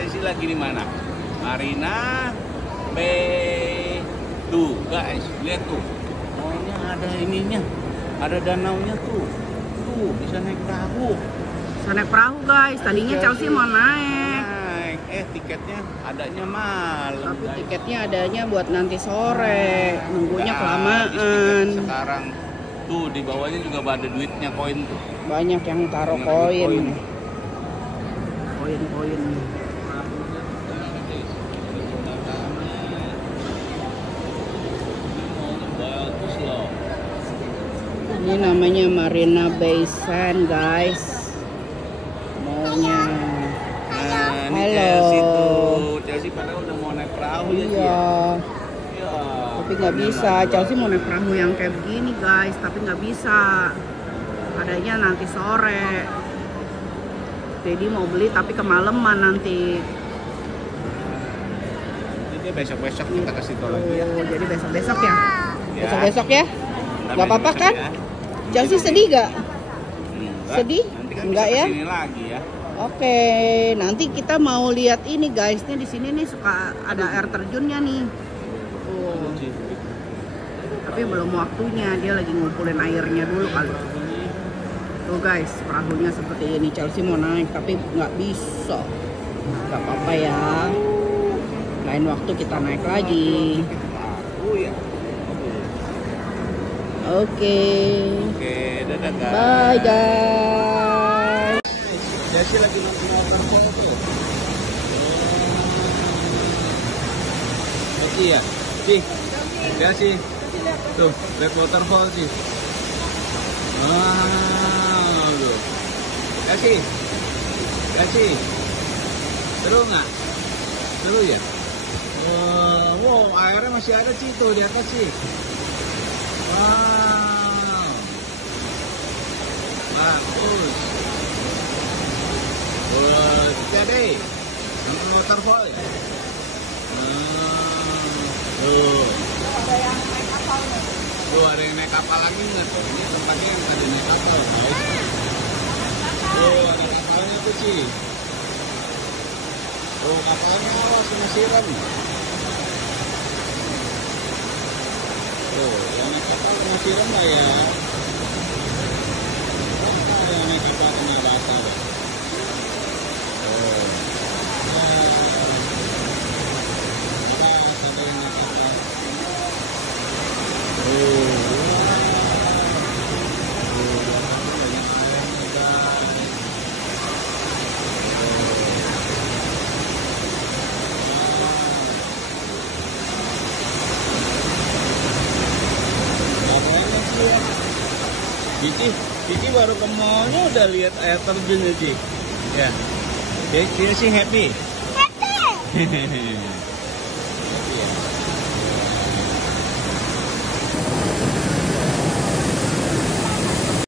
Chelsea lagi di mana? Marina Bay. Tuh guys, lihat tuh. Oh, ini ada ininya. Ada danaunya tuh. Tuh, bisa naik perahu. Bisa naik perahu guys. Tadinya Chelsea mau naik. Tiketnya adanya malam. Tapi guys. tiketnya adanya buat nanti sore. Nunggunya Nggak kelamaan. habis tiket sekarang. Tuh di bawahnya juga ada duitnya, koin tuh. Banyak yang taruh koin. Koin-koin. Bagus loh. Ini namanya Marina Bay Sands guys. Maunya. Nah, ini Halo. Chelsea tuh. Chelsea padahal udah mau naik perahu ya, Ci, ya. Iya. Ya, Tapi nggak bisa. Chelsea mau naik perahu yang kayak begini guys, tapi nggak bisa. Adanya nanti sore. Jadi mau beli tapi kemalaman nanti. Jadi besok-besok kita kasih tau lagi ya. Oh, jadi besok-besok ya? Ya. Besok-besok ya? Namanya Nggak apa-apa juga kan? ya. Chelsea sedih gak? Enggak. Sedih? Nanti kan Enggak kita ya? kesini lagi ya. Oke, nanti kita mau lihat ini guys. Nih di sini nih suka ada air terjunnya nih. Tuh. Tapi belum waktunya, dia lagi ngumpulin airnya dulu kali. Tuh guys, perahunya seperti ini. Chelsea mau naik tapi nggak bisa. Nggak apa-apa ya. Lain waktu kita naik lagi. Oh ya. Oke. Oke, dadah guys. Bye guys. Chelsea lagi nonton waterfall tuh. Chelsea ya? Sih. Chelsea. Tuh, lihat waterfall sih. Wow, tuh. Chelsea. Seru nggak? Seru ya? Wow, airnya masih ada sih tuh di atas sih. Wow. Bagus. Jadi, nonton waterfall ya? Tuh. Ada yang naik kapal nih. Tuh, ada yang naik kapal lagi nggak tuh? Ini tempatnya yang tadi naik kapal, guys. Tuh, ada kapalnya tuh sih. Tuh, kapalnya awas kena siram. Tuh, yang naik kapal kena siram lah ya. Ada yang naik kapal kena basah deh. Cici baru ke mallnya udah lihat air terjun ya, Ci. Ya. Dia sih happy. Happy.